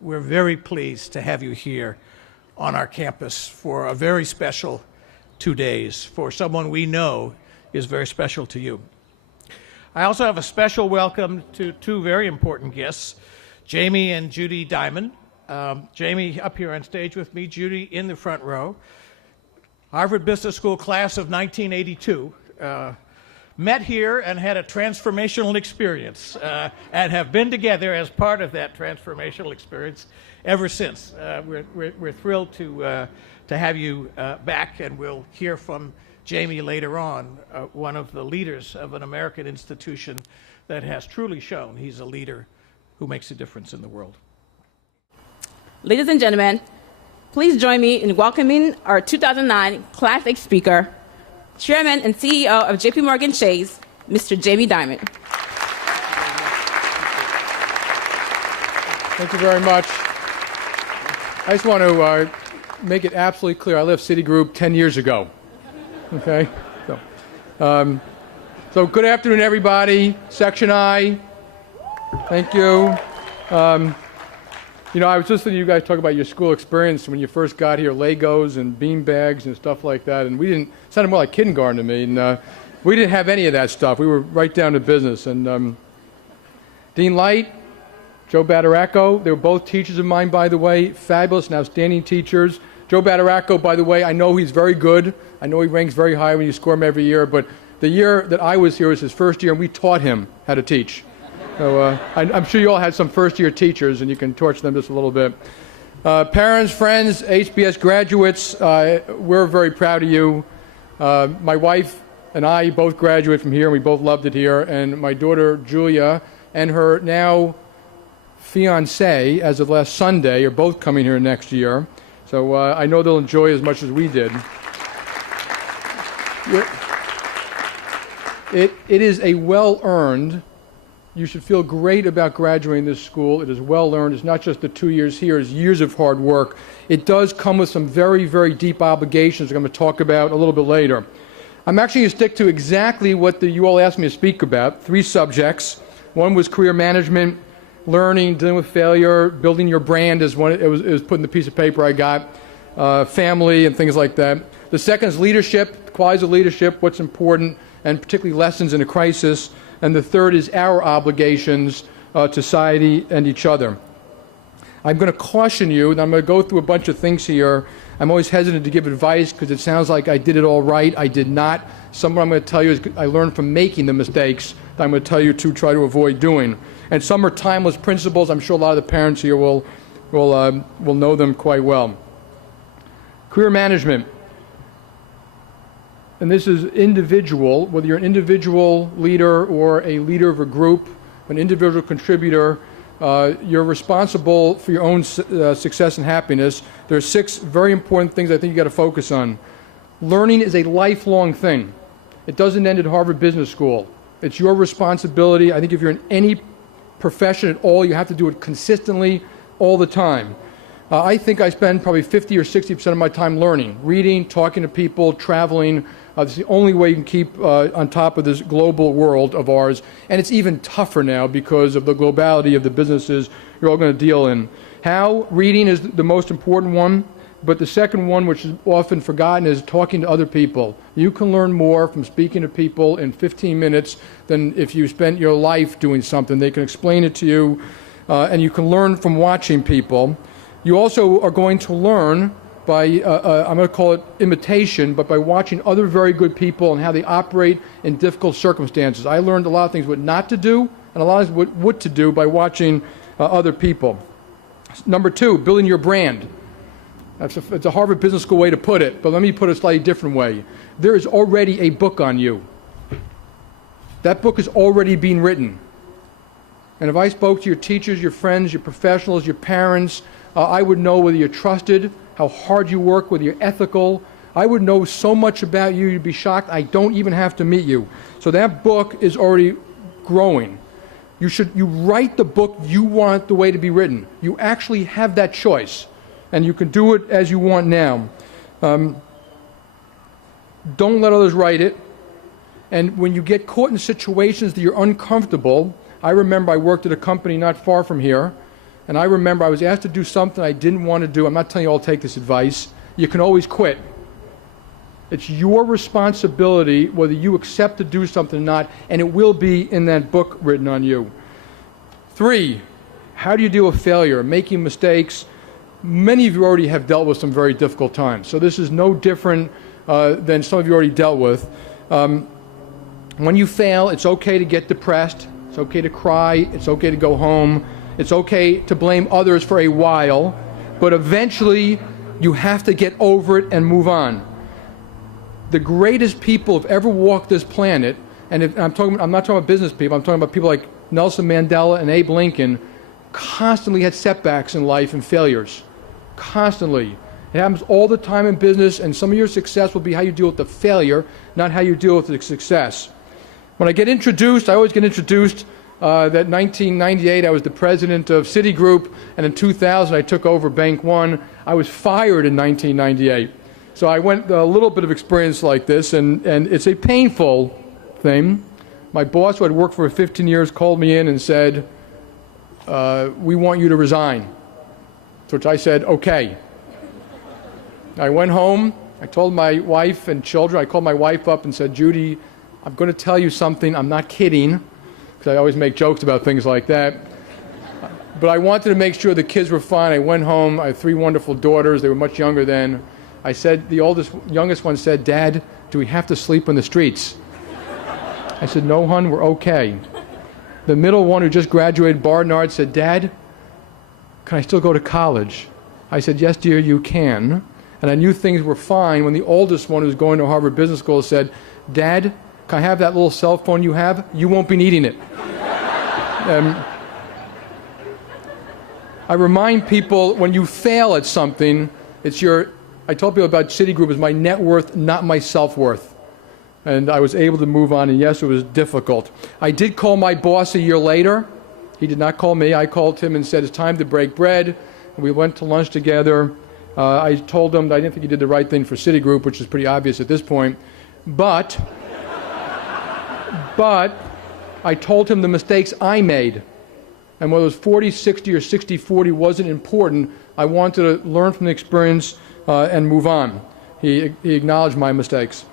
we're very pleased to have you here on our campus for a very special 2 days for someone we know is very special to you. I also have a special welcome to two very important guests, Jamie and Judy Dimon. Jamie up here on stage with me, Judy in the front row. Harvard Business School class of 1982. Met here and had a transformational experience and have been together as part of that transformational experience ever since. We're thrilled to have you back, and we'll hear from Jamie later on, one of the leaders of an American institution that has truly shown he's a leader who makes a difference in the world. Ladies and gentlemen, please join me in welcoming our 2009 Classic Speaker, Chairman and CEO of JP Chase, Mr. Jamie Dimon. Thank you very much. I just want to make it absolutely clear, I left Citigroup 10 years ago. Okay? So good afternoon, everybody. Section I. Thank you. I was listening to you guys talk about your school experience when you first got here, Legos and bean bags and stuff like that, and it sounded more like kindergarten to me, and we didn't have any of that stuff. We were right down to business. And Dean Light, Joe Badaracco, they were both teachers of mine, by the way, fabulous and outstanding teachers. Joe Badaracco, by the way, I know he's very good. I know he ranks very high when you score him every year, but the year that I was here was his first year, and we taught him how to teach. So I'm sure you all had some first-year teachers, and you can torch them just a little bit. Parents, friends, HBS graduates, we're very proud of you. My wife and I both graduated from here, and we both loved it here. And my daughter, Julia, and her now fiancé, as of last Sunday, are both coming here next year. So I know they'll enjoy it as much as we did. It is a well-earned. You should feel great about graduating this school. It is well earned. It's not just the 2 years here, it's years of hard work. It does come with some very, very deep obligations I'm going to talk about a little bit later. I'm actually going to stick to exactly what you all asked me to speak about, 3 subjects. One was career management, learning, dealing with failure, building your brand is one. It was put in the piece of paper I got, family and things like that. The second is leadership, qualities of leadership, what's important, and particularly lessons in a crisis. And the third is our obligations to society and each other. I'm going to caution you, and I'm going to go through a bunch of things here. I'm always hesitant to give advice because it sounds like I did it all right. I did not. Some of what I'm going to tell you is I learned from making the mistakes that I'm going to tell you to try to avoid doing. And some are timeless principles. I'm sure a lot of the parents here will know them quite well. Career management. And this is individual, whether you're an individual leader or a leader of a group, an individual contributor, you're responsible for your own success and happiness. There are 6 very important things I think you got to focus on. Learning is a lifelong thing. It doesn't end at Harvard Business School. It's your responsibility. I think if you're in any profession at all, you have to do it consistently all the time. I think I spend probably 50 or 60% of my time learning, reading, talking to people, traveling. It's the only way you can keep on top of this global world of ours. And it's even tougher now because of the globality of the businesses you're all going to deal in. How? Reading is the most important one. But the second one, which is often forgotten, is talking to other people. You can learn more from speaking to people in 15 minutes than if you spent your life doing something. They can explain it to you, and you can learn from watching people. You also are going to learn by, I'm going to call it imitation, but by watching other very good people and how they operate in difficult circumstances. I learned a lot of things what not to do and a lot of things what to do by watching other people. Number 2, building your brand. It's a Harvard Business School way to put it, but let me put it a slightly different way. There is already a book on you. That book is already being written. And if I spoke to your teachers, your friends, your professionals, your parents, I would know whether you're trusted, how hard you work, whether you're ethical. I would know so much about you, you'd be shocked. I don't even have to meet you. So that book is already growing. You write the book you want the way to be written. You actually have that choice. And you can do it as you want now. Don't let others write it. And when you get caught in situations that you're uncomfortable, I remember I worked at a company not far from here, And I remember I was asked to do something I didn't want to do. I'm not telling you all to take this advice. You can always quit. It's your responsibility whether you accept to do something or not, and it will be in that book written on you. 3, how do you deal with failure, making mistakes? Many of you already have dealt with some very difficult times, so this is no different than some of you already dealt with. When you fail, it's okay to get depressed. It's okay to cry. It's okay to go home. It's okay to blame others for a while, but eventually you have to get over it and move on. The greatest people who've ever walked this planet, and I'm not talking about business people, I'm talking about people like Nelson Mandela and Abe Lincoln, constantly had setbacks in life and failures. Constantly. It happens all the time in business, and some of your success will be how you deal with the failure, not how you deal with the success. When I get introduced, I always get introduced that 1998 I was the president of Citigroup, and in 2000 I took over Bank One. I was fired in 1998. So I went a little bit of experience like this, and it's a painful thing. My boss, who had worked for 15 years, called me in and said, we want you to resign. To which I said, okay. I went home, I told my wife and children, I called my wife up and said, Judy, I'm going to tell you something, I'm not kidding, because I always make jokes about things like that. But I wanted to make sure the kids were fine. I went home, I have 3 wonderful daughters, they were much younger then. I said, the youngest one said, Dad, do we have to sleep in the streets? I said, no, hon, we're okay. The middle one, who just graduated Barnard, said, Dad, can I still go to college? I said, yes, dear, you can. And I knew things were fine when the oldest one, who's going to Harvard Business School, said, Dad, can I have that little cell phone you have? You won't be needing it. I remind people, when you fail at something, I told people about Citigroup as my net worth, not my self-worth. And I was able to move on, and yes, it was difficult. I did call my boss a year later. He did not call me. I called him and said, it's time to break bread. And we went to lunch together. I told him that I didn't think he did the right thing for Citigroup, which is pretty obvious at this point. But I told him the mistakes I made. And whether it was 40, 60, or 60, 40 wasn't important. I wanted to learn from the experience and move on. He acknowledged my mistakes.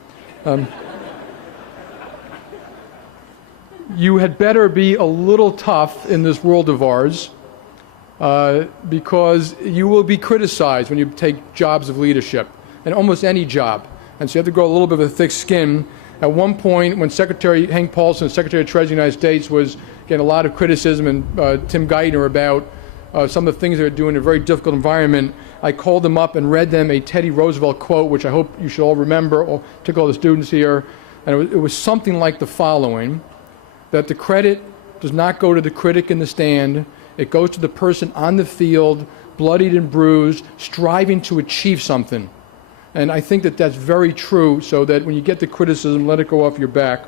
You had better be a little tough in this world of ours, because you will be criticized when you take jobs of leadership, and almost any job. And so you have to grow a little bit of a thick skin. At one point, when Secretary Hank Paulson, Secretary of Treasury of the United States, was getting a lot of criticism, and Tim Geithner, about some of the things they were doing in a very difficult environment, I called them up and read them a Teddy Roosevelt quote, which I hope you should all remember, or took all the students here. And it was something like the following, that the credit does not go to the critic in the stand. It goes to the person on the field, bloodied and bruised, striving to achieve something. And I think that that's very true, so that when you get the criticism, let it go off your back.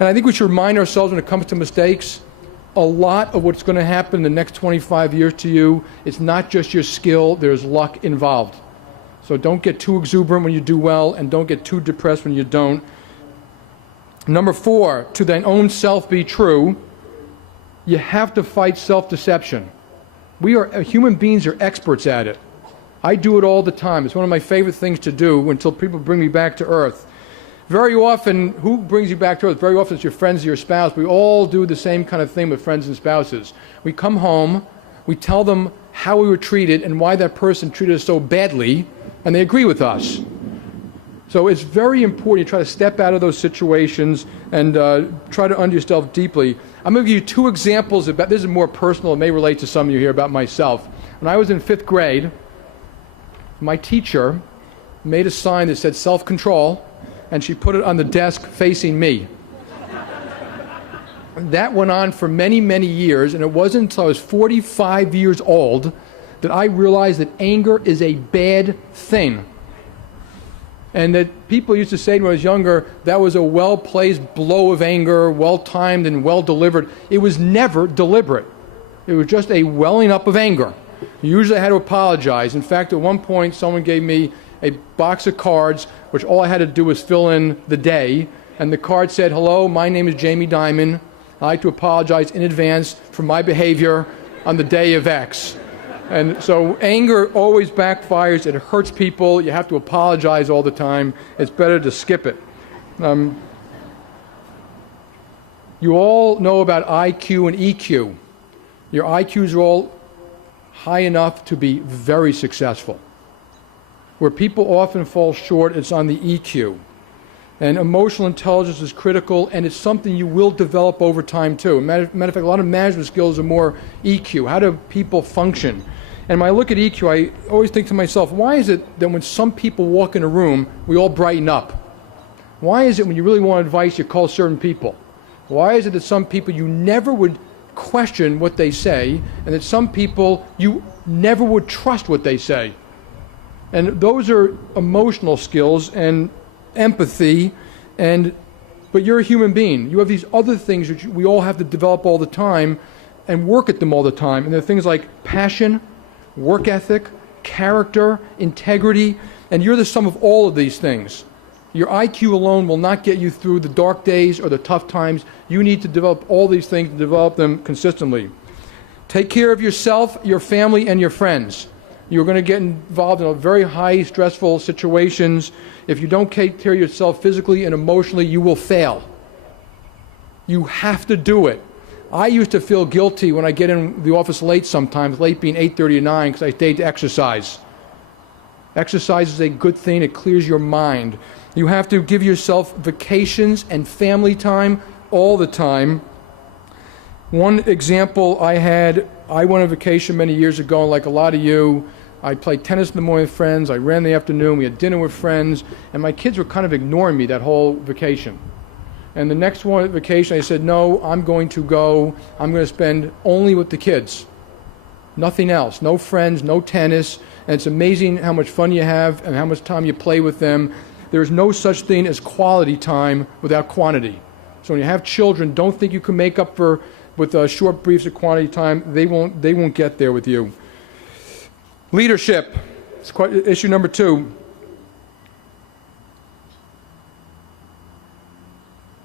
And I think we should remind ourselves, when it comes to mistakes, a lot of what's going to happen in the next 25 years to you, it's not just your skill, there's luck involved. So don't get too exuberant when you do well, and don't get too depressed when you don't. Number 4, to thine own self be true. You have to fight self-deception. Human beings are experts at it. I do it all the time. It's one of my favorite things to do until people bring me back to earth. Very often, who brings you back to earth? Very often it's your friends or your spouse. We all do the same kind of thing with friends and spouses. We come home, we tell them how we were treated and why that person treated us so badly, and they agree with us. So it's very important you try to step out of those situations and try to understand yourself deeply. I'm going to give you 2 examples about, this is more personal, it may relate to some of you here, about myself. When I was in 5th grade, my teacher made a sign that said self-control, and she put it on the desk facing me. That went on for many, many years, and it wasn't until I was 45 years old that I realized that anger is a bad thing. And that people used to say to me when I was younger, that was a well-placed blow of anger, well-timed and well-delivered. It was never deliberate. It was just a welling up of anger. Usually I had to apologize. In fact, at one point, someone gave me a box of cards, which all I had to do was fill in the day. And the card said, hello, my name is Jamie Dimon. I'd like to apologize in advance for my behavior. on the day of X. And so anger always backfires. It hurts people. You have to apologize all the time. It's better to skip it. You all know about IQ and EQ. Your IQs are all high enough to be very successful. Where people often fall short, it's on the EQ. And emotional intelligence is critical, and it's something you will develop over time too. Matter of fact, a lot of management skills are more EQ. How do people function? And when I look at EQ, I always think to myself, why is it that when some people walk in a room, we all brighten up? Why is it when you really want advice, you call certain people? Why is it that some people you never would question what they say, and that some people you never would trust what they say? And those are emotional skills and empathy, but you're a human being. You have these other things that we all have to develop all the time and work at them all the time. And they're things like passion, work ethic, character, integrity, and you're the sum of all of these things. Your IQ alone will not get you through the dark days or the tough times. You need to develop all these things and develop them consistently. Take care of yourself, your family, and your friends. You're going to get involved in very high, stressful situations. If you don't take care of yourself physically and emotionally, you will fail. You have to do it. I used to feel guilty when I get in the office late sometimes, late being 8:30 or 9, because I stayed to exercise. Exercise is a good thing. It clears your mind. You have to give yourself vacations and family time all the time. One example I went on vacation many years ago, and like a lot of you, I played tennis in the morning with friends, I ran in the afternoon, we had dinner with friends, and my kids were kind of ignoring me that whole vacation. And the next one vacation I said, no, I'm going to spend only with the kids. Nothing else, no friends, no tennis, and it's amazing how much fun you have and how much time you play with them. There's no such thing as quality time without quantity. So when you have children, don't think you can make up for with short briefs of quantity time. They won't get there with you. Leadership. It's issue number 2.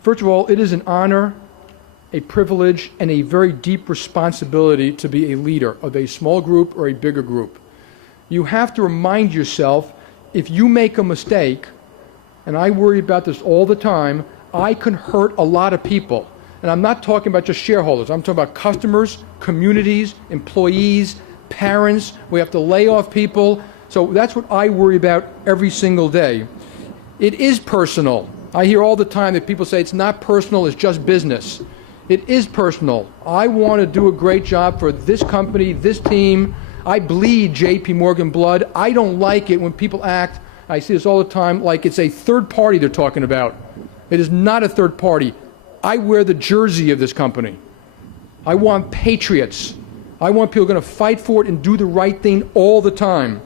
First of all, it is an honor, a privilege, and a very deep responsibility to be a leader of a small group or a bigger group. You have to remind yourself, if you make a mistake, and I worry about this all the time, I can hurt a lot of people. And I'm not talking about just shareholders. I'm talking about customers, communities, employees, parents. We have to lay off people. So that's what I worry about every single day. It is personal. I hear all the time that people say it's not personal, it's just business. It is personal. I want to do a great job for this company, this team. I bleed JP Morgan blood. I don't like it when people act, I see this all the time, like it's a third party they're talking about. It is not a third party. I wear the jersey of this company. I want patriots. I want people who are going to fight for it and do the right thing all the time.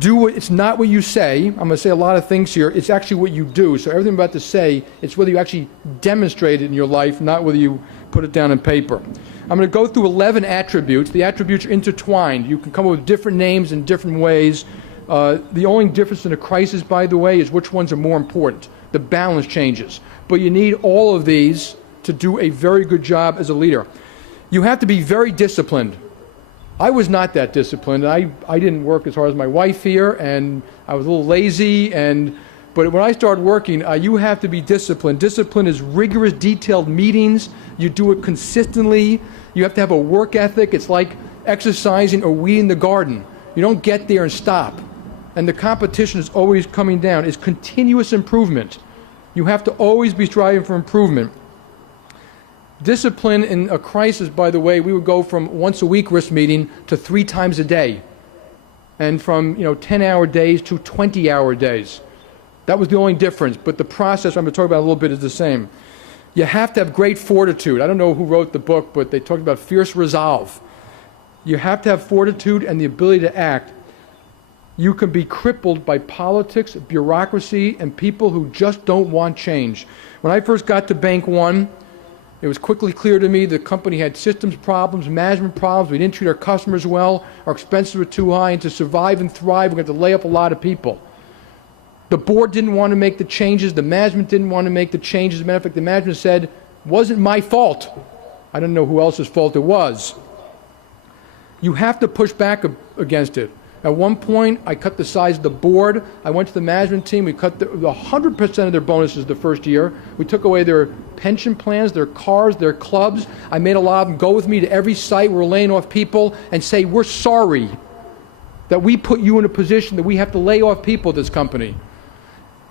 It's not what you say. I'm going to say a lot of things here. It's actually what you do. So everything I'm about to say, it's whether you actually demonstrate it in your life, not whether you put it down on paper. I'm going to go through 11 attributes. The attributes are intertwined. You can come up with different names in different ways. The only difference in a crisis, by the way, is which ones are more important. The balance changes. But you need all of these to do a very good job as a leader. You have to be very disciplined. I was not that disciplined. I didn't work as hard as my wife here, and I was a little lazy. But when I started working, you have to be disciplined. Discipline is rigorous, detailed meetings. You do it consistently. You have to have a work ethic. It's like exercising or weeding the garden. You don't get there and stop. And the competition is always coming down. It's continuous improvement. You have to always be striving for improvement. Discipline in a crisis, by the way, we would go from once a week risk meeting to 3 times a day. And from 10-hour days to 20-hour days. That was the only difference, but the process I'm going to talk about a little bit is the same. You have to have great fortitude. I don't know who wrote the book, but they talked about fierce resolve. You have to have fortitude and the ability to act. You can be crippled by politics, bureaucracy, and people who just don't want change. When I first got to Bank One, it was quickly clear to me the company had systems problems, management problems. We didn't treat our customers well. Our expenses were too high, and to survive and thrive, we're going to have to lay up a lot of people. The board didn't want to make the changes. The management didn't want to make the changes. As a matter of fact, the management said, wasn't my fault. I don't know who else's fault it was. You have to push back against it. At one point, I cut the size of the board. I went to the management team. We cut 100% of their bonuses the first year. We took away their pension plans, their cars, their clubs. I made a lot of them go with me to every site where we're laying off people and say, we're sorry that we put you in a position that we have to lay off people at this company.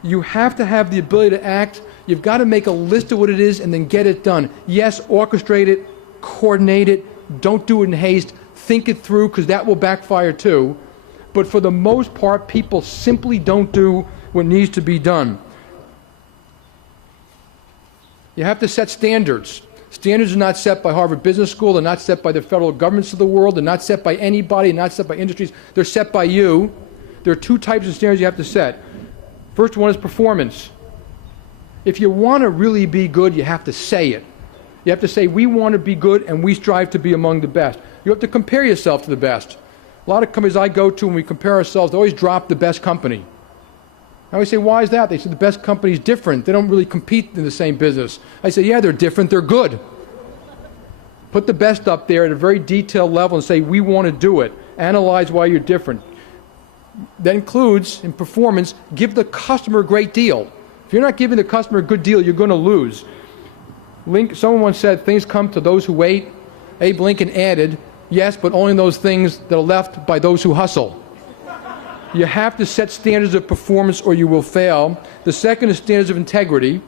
You have to have the ability to act. You've got to make a list of what it is and then get it done. Yes, orchestrate it, coordinate it. Don't do it in haste. Think it through, because that will backfire too. But for the most part, people simply don't do what needs to be done. You have to set standards. Standards are not set by Harvard Business School. They're not set by the federal governments of the world. They're not set by anybody. They're not set by industries. They're set by you. There are two types of standards you have to set. First one is performance. If you want to really be good, you have to say it. You have to say, we want to be good and we strive to be among the best. You have to compare yourself to the best. A lot of companies I go to, when we compare ourselves, they always drop the best company. I always say, why is that? They say the best company is different. They don't really compete in the same business. I say, yeah, they're different, they're good. Put the best up there at a very detailed level and say, we want to do it. Analyze why you're different. That includes, in performance, give the customer a great deal. If you're not giving the customer a good deal, you're going to lose. Someone once said, things come to those who wait. Abe Lincoln added, yes, but only those things that are left by those who hustle. You have to set standards of performance or you will fail. The second is standards of integrity.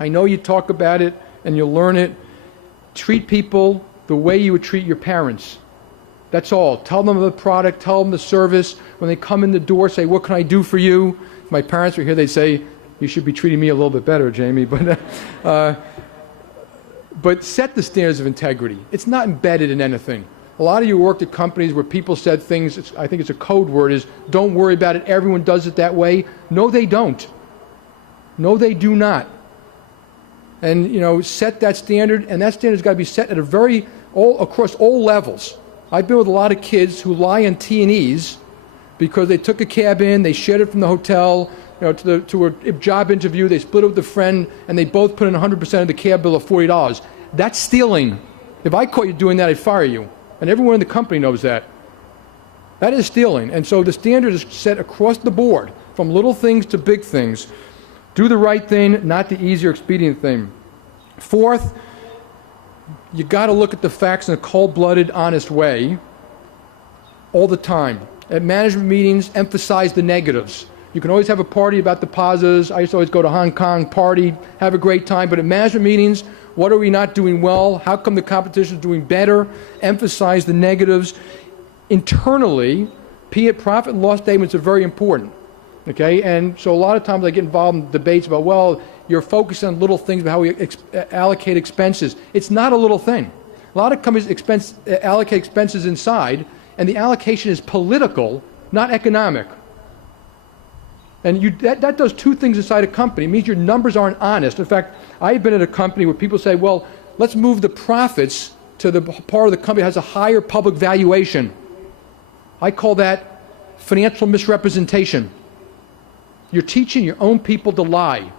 I know you talk about it and you'll learn it. Treat people the way you would treat your parents. That's all. Tell them the product, tell them the service. When they come in the door, say, what can I do for you? If my parents were here, they'd say, you should be treating me a little bit better, Jamie. But set the standards of integrity. It's not embedded in anything. A lot of you worked at companies where people said things, I think it's a code word, is don't worry about it, everyone does it that way. No, they don't. No, they do not. And, set that standard, and that standard's got to be set at across all levels. I've been with a lot of kids who lie on T&Es because they took a cab in, they shared it from the hotel, to a job interview, they split it with a friend, and they both put in 100% of the cab bill of $40. That's stealing. If I caught you doing that, I'd fire you. And everyone in the company knows that. That is stealing. And so the standard is set across the board, from little things to big things. Do the right thing, not the easy or expedient thing. Fourth, you got to look at the facts in a cold-blooded, honest way all the time. At management meetings, emphasize the negatives. You can always have a party about the positives. I used to always go to Hong Kong, party, have a great time. But at management meetings, what are we not doing well? How come the competition is doing better? Emphasize the negatives. Internally, profit and loss statements are very important. Okay? And so a lot of times I get involved in debates about, well, you're focused on little things about how we allocate expenses. It's not a little thing. A lot of companies allocate expenses inside, and the allocation is political, not economic. And that does two things inside a company. It means your numbers aren't honest. In fact, I've been at a company where people say, well, let's move the profits to the part of the company that has a higher public valuation. I call that financial misrepresentation. You're teaching your own people to lie.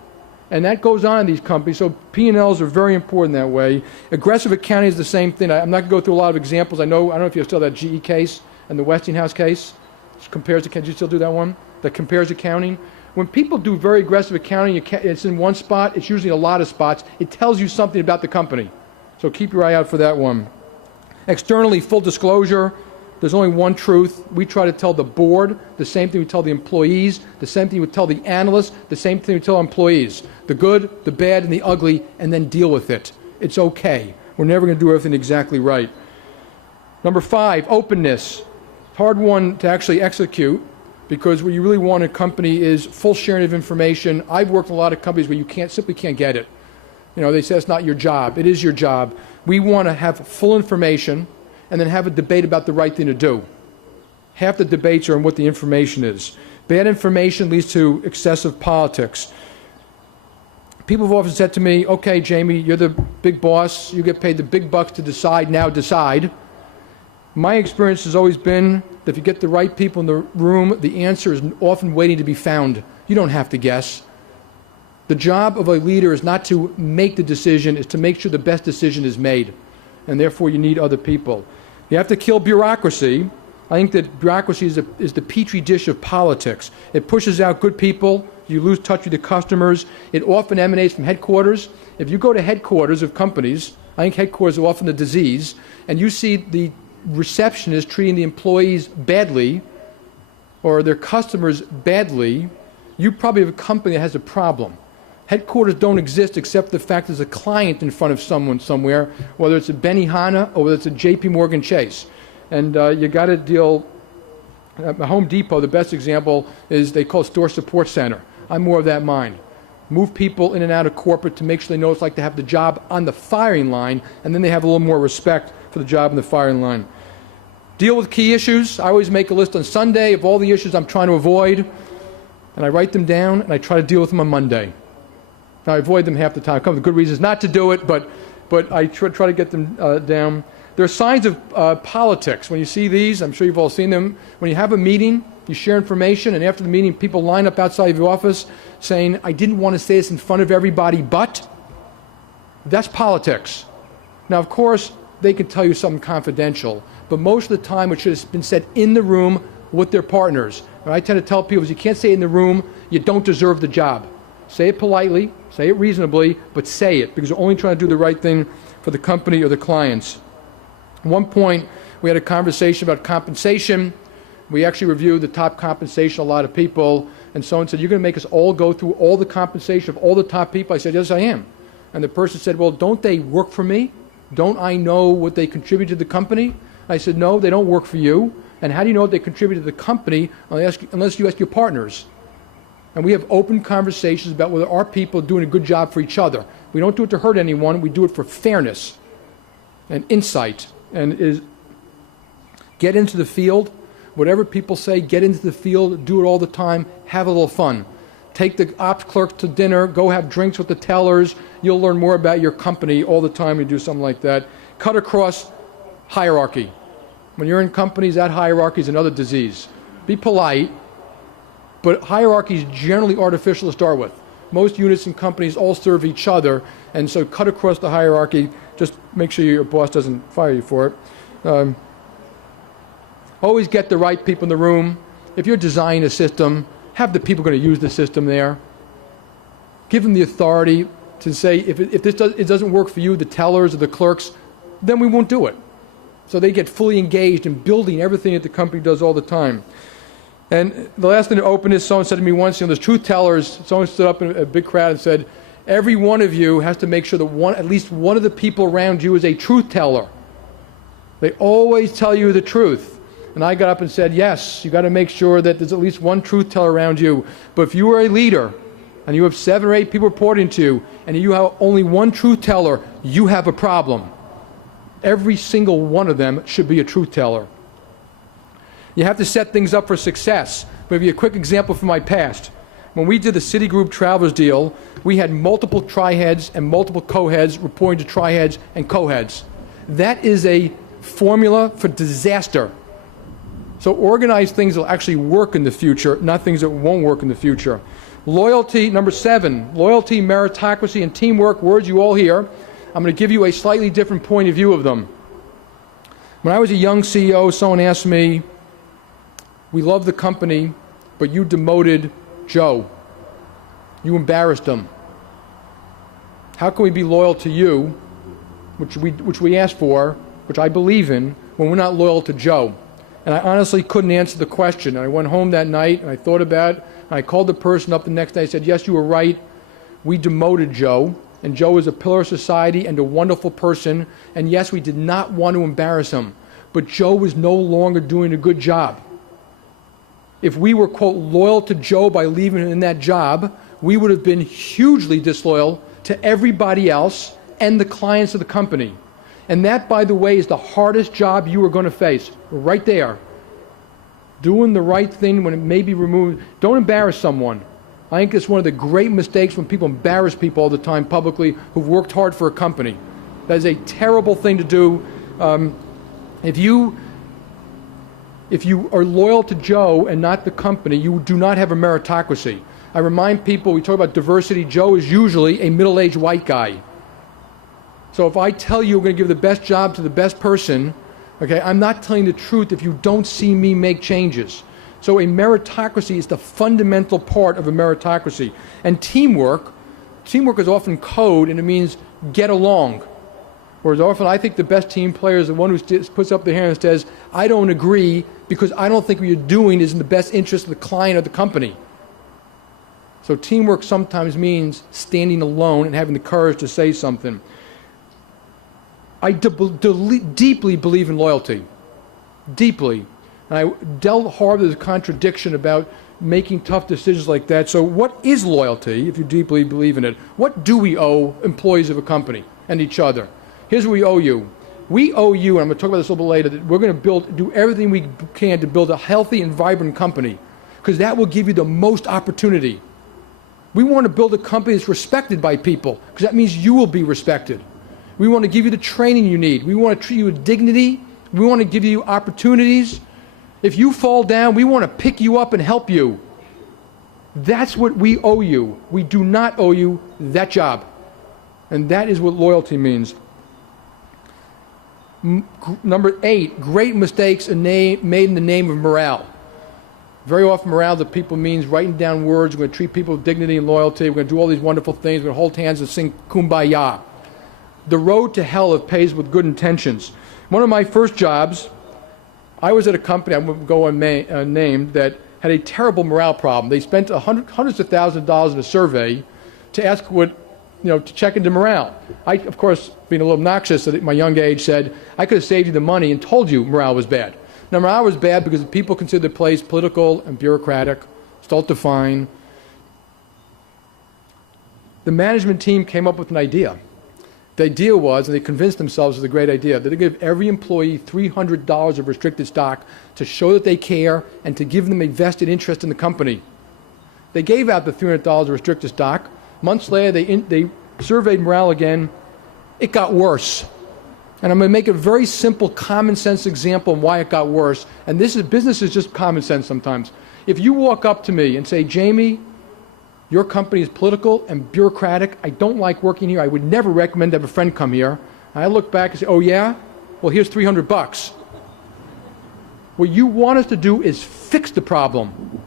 And that goes on in these companies. So P&Ls are very important that way. Aggressive accounting is the same thing. I'm not going to go through a lot of examples. I don't know if you still have that GE case and the Westinghouse case. Compares, can you still do that one? That compares accounting. When people do very aggressive accounting, it's in one spot, it's usually in a lot of spots. It tells you something about the company. So keep your eye out for that one. Externally, full disclosure. There's only one truth. We try to tell the board the same thing we tell the employees, the same thing we tell the analysts, the same thing we tell employees. The good, the bad, and the ugly, and then deal with it. It's okay. We're never going to do everything exactly right. Number 5, openness. Hard one to actually execute, because what you really want in a company is full sharing of information. I've worked in a lot of companies where you simply can't get it. They say it's not your job. It is your job. We want to have full information and then have a debate about the right thing to do. Half the debates are on what the information is. Bad information leads to excessive politics. People have often said to me, okay, Jamie, you're the big boss. You get paid the big bucks to decide. Now decide. My experience has always been that if you get the right people in the room, the answer is often waiting to be found. You don't have to guess. The job of a leader is not to make the decision, it's to make sure the best decision is made. And therefore you need other people. You have to kill bureaucracy. I think that bureaucracy is the petri dish of politics. It pushes out good people. You lose touch with the customers. It often emanates from headquarters. If you go to headquarters of companies, I think headquarters are often the disease, and you see the receptionist treating the employees badly or their customers badly, you probably have a company that has a problem. Headquarters don't exist except the fact there's a client in front of someone somewhere, whether it's a Benihana or whether it's a JP Morgan Chase. And you got to deal, at Home Depot, the best example is they call it store support center. I'm more of that mind. Move people in and out of corporate to make sure they know what it's like to have the job on the firing line, and then they have a little more respect for the job on the firing line. Deal with key issues. I always make a list on Sunday of all the issues I'm trying to avoid, and I write them down, and I try to deal with them on Monday. Now, I avoid them half the time. I come up with good reasons not to do it, but I try to get them down. There are signs of politics. When you see these, I'm sure you've all seen them. When you have a meeting, you share information, and after the meeting, people line up outside of your office saying, I didn't want to say this in front of everybody, but that's politics. Now, of course, they can tell you something confidential, but most of the time it should have been said in the room with their partners. And I tend to tell people, if you can't say it in the room, you don't deserve the job. Say it politely, say it reasonably, but say it, because you're only trying to do the right thing for the company or the clients. At one point, we had a conversation about compensation. We actually reviewed the top compensation of a lot of people, and someone said, you're going to make us all go through all the compensation of all the top people? I said, yes, I am. And the person said, well, don't they work for me? Don't I know what they contribute to the company? I said, no, they don't work for you. And how do you know what they contribute to the company unless you ask your partners? And we have open conversations about whether our people are doing a good job for each other. We don't do it to hurt anyone. We do it for fairness and insight. And get into the field. Whatever people say, get into the field, do it all the time, have a little fun. Take the ops clerk to dinner, go have drinks with the tellers. You'll learn more about your company all the time when you do something like that. Cut across hierarchy. When you're in companies, that hierarchy is another disease. Be polite, but hierarchy is generally artificial to start with. Most units in companies all serve each other, and so cut across the hierarchy. Just make sure your boss doesn't fire you for it. Always get the right people in the room. If you're designing a system, have the people going to use the system there. Give them the authority to say, if it doesn't work for you, the tellers or the clerks, then we won't do it. So they get fully engaged in building everything that the company does all the time. And the last thing to open is, someone said to me once, there's truth tellers. Someone stood up in a big crowd and said, every one of you has to make sure that at least one of the people around you is a truth teller. They always tell you the truth. And I got up and said, yes, you got to make sure that there's at least one truth teller around you. But if you are a leader and you have 7 or 8 people reporting to you and you have only one truth teller, you have a problem. Every single one of them should be a truth teller. You have to set things up for success. I'll give you a quick example from my past. When we did the Citigroup Travelers deal, we had multiple tri-heads and multiple co-heads reporting to tri-heads and co-heads. That is a formula for disaster. So organize things that will actually work in the future, not things that won't work in the future. Loyalty, number 7, loyalty, meritocracy, and teamwork, words you all hear. I'm going to give you a slightly different point of view of them. When I was a young CEO, someone asked me, we love the company, but you demoted Joe. You embarrassed him. How can we be loyal to you, which we asked for, which I believe in, when we're not loyal to Joe? And I honestly couldn't answer the question. And I went home that night and I thought about it. And I called the person up the next day. I said, yes, you were right. We demoted Joe. And Joe is a pillar of society and a wonderful person. And yes, we did not want to embarrass him. But Joe was no longer doing a good job. If we were, quote, loyal to Joe by leaving him in that job, we would have been hugely disloyal to everybody else and the clients of the company. And that, by the way, is the hardest job you are going to face, right there. Doing the right thing when it may be removed. Don't embarrass someone. I think it's one of the great mistakes when people embarrass people all the time publicly who've worked hard for a company. That is a terrible thing to do. If you are loyal to Joe and not the company, you do not have a meritocracy. I remind people, we talk about diversity, Joe is usually a middle-aged white guy. So if I tell you we're going to give the best job to the best person, okay, I'm not telling the truth if you don't see me make changes. So a meritocracy is the fundamental part of a meritocracy. And teamwork is often code, and it means get along. Whereas often I think the best team player is the one who puts up their hand and says, I don't agree because I don't think what you're doing is in the best interest of the client or the company. So teamwork sometimes means standing alone and having the courage to say something. I deeply believe in loyalty. Deeply. And I dealt hard with the contradiction about making tough decisions like that. So what is loyalty, if you deeply believe in it? What do we owe employees of a company and each other? Here's what we owe you. We owe you, and I'm going to talk about this a little bit later, that we're going to do everything we can to build a healthy and vibrant company, because that will give you the most opportunity. We want to build a company that's respected by people, because that means you will be respected. We want to give you the training you need. We want to treat you with dignity. We want to give you opportunities. If you fall down, we want to pick you up and help you. That's what we owe you. We do not owe you that job. And that is what loyalty means. Number 8, great mistakes are made in the name of morale. Very often morale to people means writing down words. We're going to treat people with dignity and loyalty. We're going to do all these wonderful things. We're going to hold hands and sing Kumbaya. The road to hell is paved with good intentions. One of my first jobs, I was at a company, I won't go unnamed, that had a terrible morale problem. They spent hundreds of thousands of dollars in a survey to ask to check into morale. I, of course, being a little obnoxious at my young age, said, I could have saved you the money and told you morale was bad. Now, morale was bad because people considered the place political and bureaucratic, stultifying. The management team came up with an idea. The idea was, and they convinced themselves it was a great idea, that they give every employee $300 of restricted stock to show that they care and to give them a vested interest in the company. They gave out the $300 of restricted stock. Months later, they surveyed morale again. It got worse. And I'm going to make a very simple, common sense example of why it got worse. And business is just common sense sometimes. If you walk up to me and say, Jamie, your company is political and bureaucratic. I don't like working here. I would never recommend to have a friend come here. And I look back and say, oh yeah? Well, here's $300. What you want us to do is fix the problem.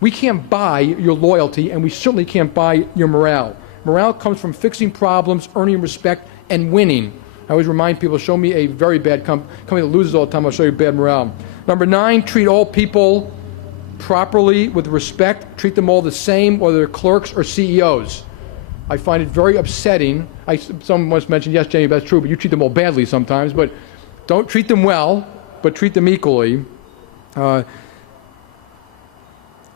We can't buy your loyalty, and we certainly can't buy your morale. Morale comes from fixing problems, earning respect, and winning. I always remind people, show me a very bad company that loses all the time, I'll show you bad morale. Number 9, treat all people properly, with respect. Treat them all the same, whether they're clerks or CEOs. I find it very upsetting. Someone once mentioned, yes, Jamie, that's true, but you treat them all badly sometimes. But don't treat them well, but treat them equally.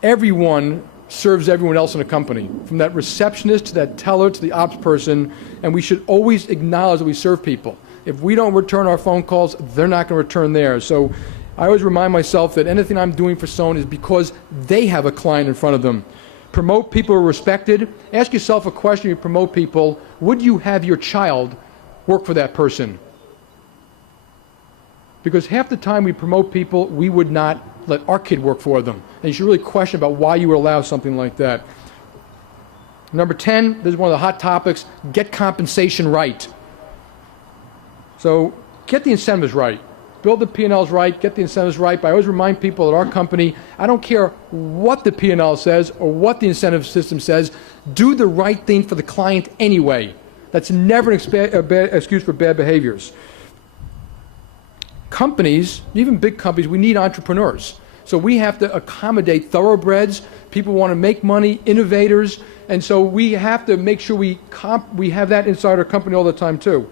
Everyone serves everyone else in a company, from that receptionist to that teller to the ops person, and we should always acknowledge that we serve people. If we don't return our phone calls, they're not going to return theirs. So I always remind myself that anything I'm doing for someone is because they have a client in front of them. Promote people who are respected. Ask yourself a question: you promote people, would you have your child work for that person? Because half the time we promote people, we would not let our kid work for them. And you should really question about why you would allow something like that. Number 10, this is one of the hot topics: get compensation right. So get the incentives right. Build the P&Ls right, get the incentives right. But I always remind people at our company, I don't care what the P&L says or what the incentive system says, do the right thing for the client anyway. That's never an excuse for bad behaviors. Companies, even big companies, we need entrepreneurs. So we have to accommodate thoroughbreds, people who want to make money, innovators, and so we have to make sure we have that inside our company all the time too.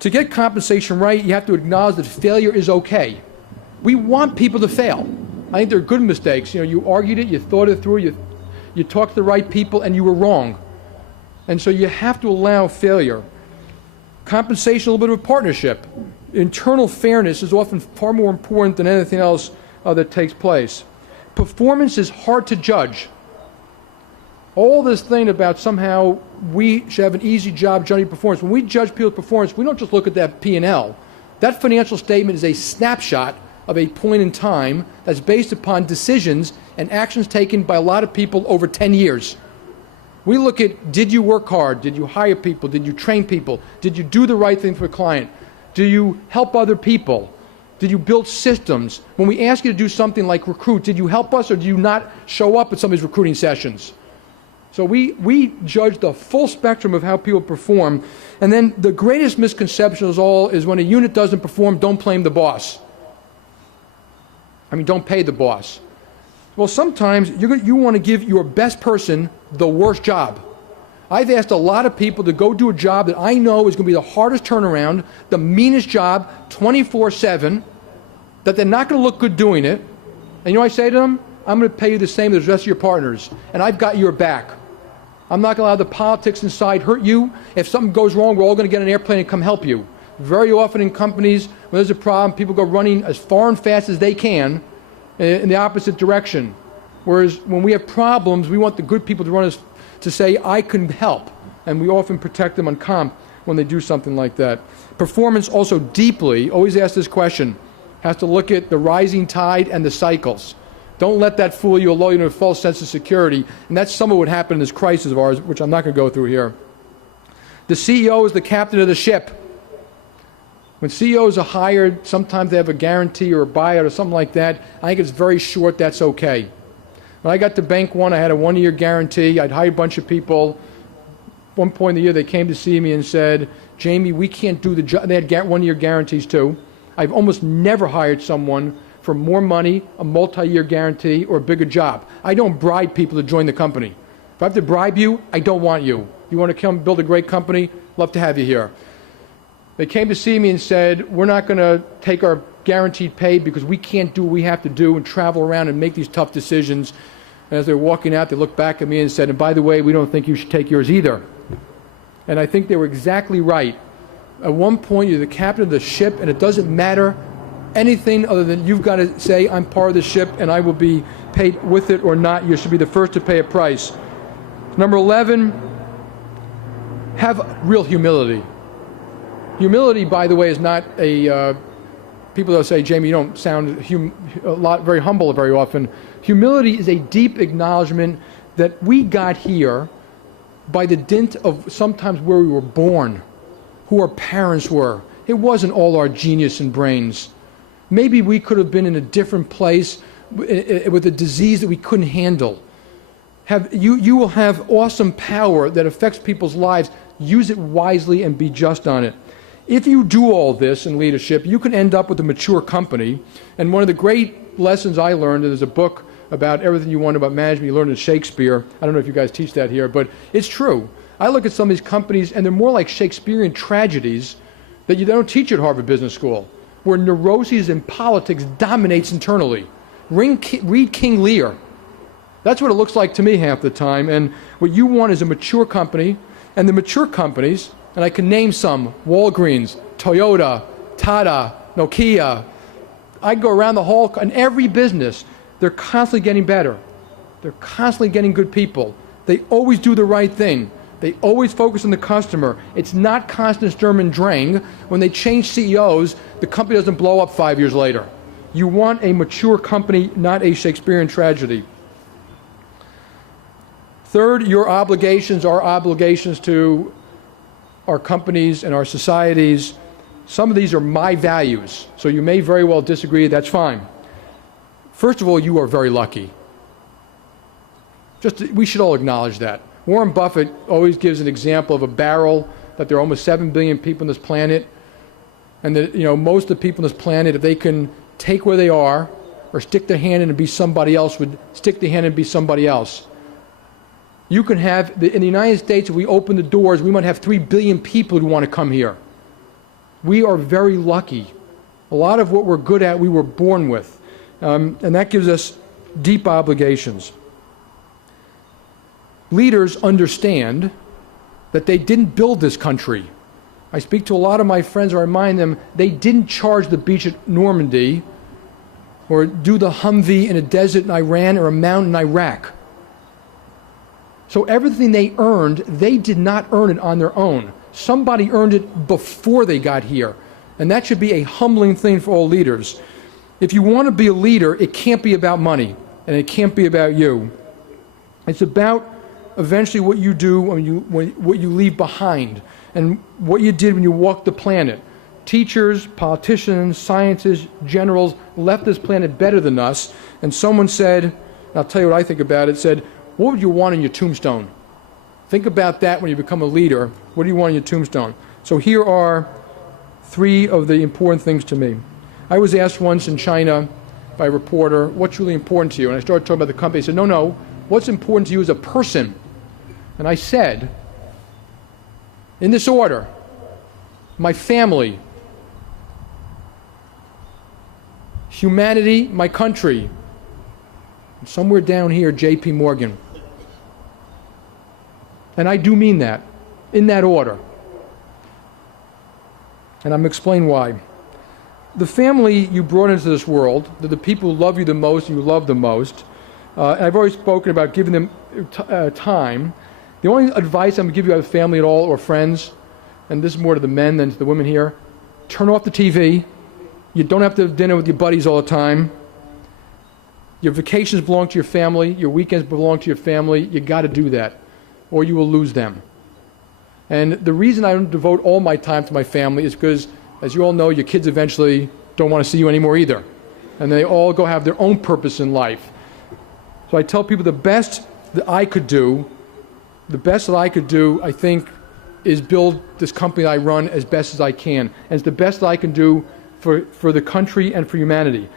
To get compensation right, you have to acknowledge that failure is okay. We want people to fail. I think they're good mistakes. You argued it, you thought it through, you talked to the right people, and you were wrong. And so you have to allow failure. Compensation, a little bit of a partnership. Internal fairness is often far more important than anything else that takes place. Performance is hard to judge. All this thing about somehow we should have an easy job judging performance. When we judge people's performance, we don't just look at that P&L. That financial statement is a snapshot of a point in time that's based upon decisions and actions taken by a lot of people over 10 years. We look at, did you work hard? Did you hire people? Did you train people? Did you do the right thing for a client? Do you help other people? Did you build systems? When we ask you to do something like recruit, did you help us or do you not show up at some of these recruiting sessions? So we judge the full spectrum of how people perform. And then the greatest misconception of all is when a unit doesn't perform, don't blame the boss. I mean, don't pay the boss. Well, sometimes you want to give your best person the worst job. I've asked a lot of people to go do a job that I know is going to be the hardest turnaround, the meanest job, 24/7, that they're not going to look good doing it. And you know what I say to them? I'm going to pay you the same as the rest of your partners, and I've got your back. I'm not going to allow the politics inside hurt you. If something goes wrong, we're all going to get on an airplane and come help you. Very often in companies, when there's a problem, people go running as far and fast as they can in the opposite direction. Whereas when we have problems, we want the good people to run us to say, I can help. And we often protect them on comp when they do something like that. Performance also deeply, always ask this question, has to look at the rising tide and the cycles. Don't let that fool you or lull you into a false sense of security. And that's some of what happened in this crisis of ours, which I'm not going to go through here. The CEO is the captain of the ship. When CEOs are hired, sometimes they have a guarantee or a buyout or something like that. I think it's very short, that's okay. When I got to Bank One, I had a 1-year guarantee. I'd hired a bunch of people. One point in the year, they came to see me and said, Jamie, we can't do the job. They had 1-year guarantees too. I've almost never hired someone for more money, a multi-year guarantee, or a bigger job. I don't bribe people to join the company. If I have to bribe you, I don't want you. You want to come build a great company? Love to have you here. They came to see me and said, we're not going to take our guaranteed pay because we can't do what we have to do and travel around and make these tough decisions. And as they're walking out, they looked back at me and said, and by the way, we don't think you should take yours either. And I think they were exactly right. At one point, you're the captain of the ship, and it doesn't matter anything other than you've got to say, I'm part of the ship, and I will be paid with it or not. You should be the first to pay a price. Number 11, have real humility. Humility, by the way, is not a... people that say, Jamie, you don't sound very humble very often. Humility is a deep acknowledgement that we got here by the dint of sometimes where we were born, who our parents were. It wasn't all our genius and brains. Maybe we could have been in a different place with a disease that we couldn't handle. You will have awesome power that affects people's lives. Use it wisely and be just on it. If you do all this in leadership, you can end up with a mature company. And one of the great lessons I learned, there's a book about everything you want about management you learned in Shakespeare. I don't know if you guys teach that here, but it's true. I look at some of these companies, and they're more like Shakespearean tragedies that you don't teach at Harvard Business School, where neuroses and politics dominates internally. Read King Lear. That's what it looks like to me half the time. And what you want is a mature company, and the mature companies, and I can name some, Walgreens, Toyota, Tata, Nokia. I go around the hall, and every business, they're constantly getting better. They're constantly getting good people. They always do the right thing. They always focus on the customer. It's not constant Sturm und Drang. When they change CEOs, the company doesn't blow up 5 years later. You want a mature company, not a Shakespearean tragedy. Third, your obligations are obligations to our companies and our societies. Some of these are my values, so you may very well disagree, that's fine. First of all, you are very lucky. We should all acknowledge that. Warren Buffett always gives an example of a barrel, that there are almost 7 billion people on this planet, and that most of the people on this planet, if they can take where they are, or stick their hand in and be somebody else, would stick their hand in and be somebody else. You can have, in the United States, if we open the doors, we might have 3 billion people who want to come here. We are very lucky. A lot of what we're good at, we were born with. And that gives us deep obligations. Leaders understand that they didn't build this country. I speak to a lot of my friends, I remind them, they didn't charge the beach at Normandy or do the Humvee in a desert in Iran or a mountain in Iraq. So everything they earned, they did not earn it on their own. Somebody earned it before they got here. And that should be a humbling thing for all leaders. If you want to be a leader, it can't be about money. and it can't be about you. It's about eventually what you do what you leave behind and what you did when you walked the planet. Teachers, politicians, scientists, generals left this planet better than us. And someone said, and I'll tell you what I think about it, said, what would you want on your tombstone? Think about that when you become a leader. What do you want on your tombstone? So here are 3 of the important things to me. I was asked once in China by a reporter, what's really important to you? And I started talking about the company. He said, no, what's important to you as a person? And I said, in this order, my family, humanity, my country, and somewhere down here, J.P. Morgan. And I do mean that, in that order. And I'm going to explain why. The family you brought into this world, the people who love you the most and you love the most, and I've always spoken about giving them time. The only advice I'm going to give you about family at all or friends, and this is more to the men than to the women here, turn off the TV. You don't have to have dinner with your buddies all the time. Your vacations belong to your family. Your weekends belong to your family. You got to do that, or you will lose them. And the reason I don't devote all my time to my family is because, as you all know, your kids eventually don't want to see you anymore either. And they all go have their own purpose in life. So I tell people the best that I could do, I think, is build this company I run as best as I can. And it's the best that I can do for the country and for humanity.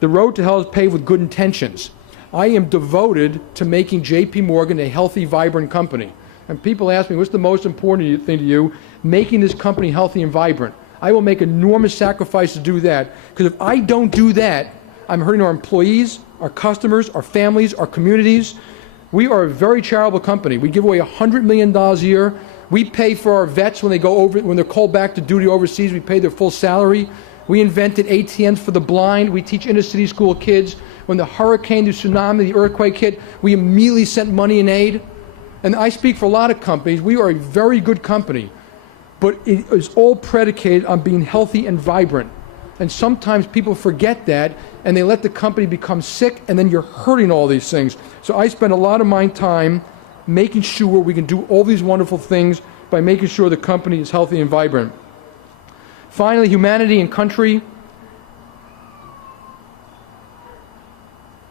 The road to hell is paved with good intentions. I am devoted to making J.P. Morgan a healthy, vibrant company. And people ask me, what's the most important thing to you? Making this company healthy and vibrant. I will make enormous sacrifice to do that, because if I don't do that, I'm hurting our employees, our customers, our families, our communities. We are a very charitable company. We give away $100 million a year. We pay for our vets when they're called back to duty overseas. We pay their full salary. We invented ATMs for the blind. We teach inner city school kids. When the hurricane, the tsunami, the earthquake hit, we immediately sent money and aid. And I speak for a lot of companies. We are a very good company, but it is all predicated on being healthy and vibrant. And sometimes people forget that, and they let the company become sick, and then you're hurting all these things. So I spend a lot of my time making sure we can do all these wonderful things by making sure the company is healthy and vibrant. Finally, humanity and country.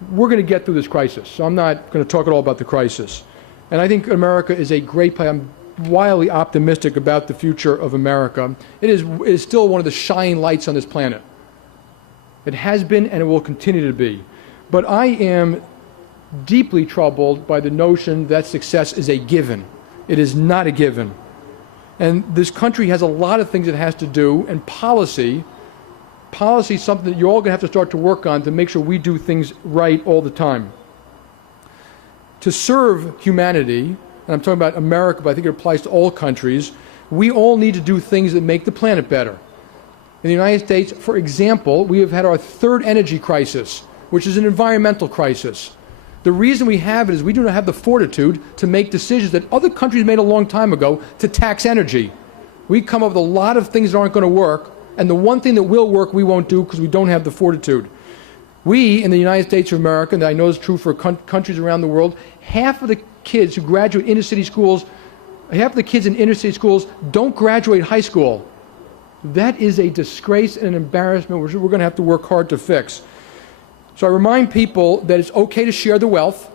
We're going to get through this crisis, so I'm not going to talk at all about the crisis. And I think America is a great place. I'm wildly optimistic about the future of America. It is still one of the shining lights on this planet. It has been and it will continue to be. But I am deeply troubled by the notion that success is a given. It is not a given. And this country has a lot of things it has to do, and policy is something that you're all going to have to start to work on to make sure we do things right all the time. To serve humanity, and I'm talking about America, but I think it applies to all countries, we all need to do things that make the planet better. In the United States, for example, we have had our 3rd energy crisis, which is an environmental crisis. The reason we have it is we do not have the fortitude to make decisions that other countries made a long time ago to tax energy. We come up with a lot of things that aren't going to work, and the one thing that will work we won't do because we don't have the fortitude. We, in the United States of America, and I know it's true for countries around the world, half of the kids who graduate inner city schools, half of the kids in inner city schools don't graduate high school. That is a disgrace and an embarrassment which we're going to have to work hard to fix. So I remind people that it's okay to share the wealth.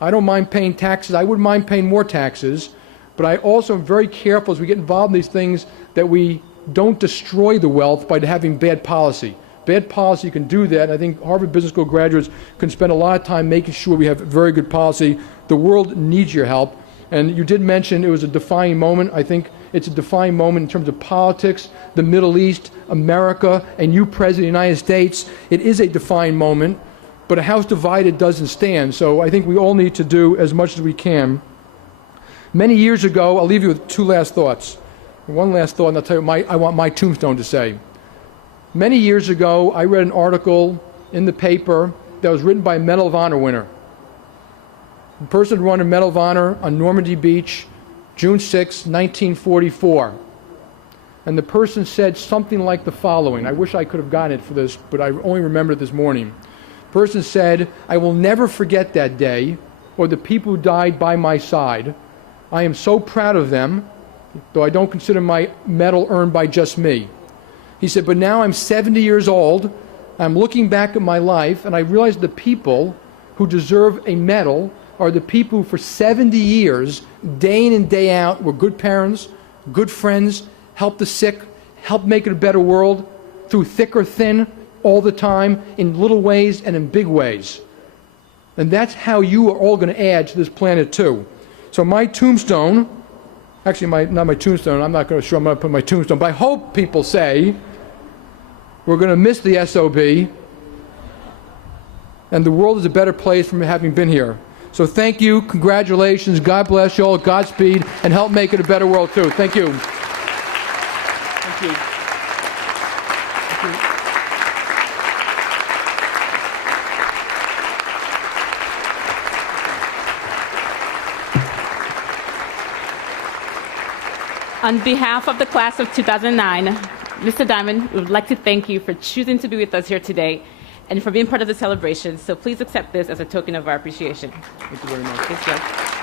I don't mind paying taxes. I wouldn't mind paying more taxes. But I also am very careful as we get involved in these things that we don't destroy the wealth by having bad policy. Bad policy can do that. I think Harvard Business School graduates can spend a lot of time making sure we have very good policy. The world needs your help. And you did mention it was a defining moment. I think it's a defining moment in terms of politics, the Middle East, America, and you, President of the United States. It is a defining moment, but a house divided doesn't stand. So I think we all need to do as much as we can. Many years ago, I'll leave you with 2 last thoughts. One last thought, and I'll tell you what I want my tombstone to say. Many years ago, I read an article in the paper that was written by a Medal of Honor winner. The person won a Medal of Honor on Normandy Beach, June 6, 1944. And the person said something like the following. I wish I could have gotten it for this, but I only remember it this morning. person said, "I will never forget that day or the people who died by my side. I am so proud of them, though I don't consider my medal earned by just me." He said, "But now I'm 70 years old. I'm looking back at my life, and I realize the people who deserve a medal are the people who for 70 years, day in and day out, were good parents, good friends, helped the sick, helped make it a better world, through thick or thin, all the time, in little ways and in big ways. And that's how you are all going to add to this planet too." So my tombstone, actually not my tombstone, I'm not going to show I'm going to put my tombstone, but I hope people say, we're going to miss the SOB, and the world is a better place from having been here. So thank you, congratulations, God bless you all, Godspeed, and help make it a better world too. Thank you. Thank you. Thank you. On behalf of the class of 2009, Mr. Dimon, we would like to thank you for choosing to be with us here today and for being part of the celebration. So please accept this as a token of our appreciation. Thank you very much. Thank you.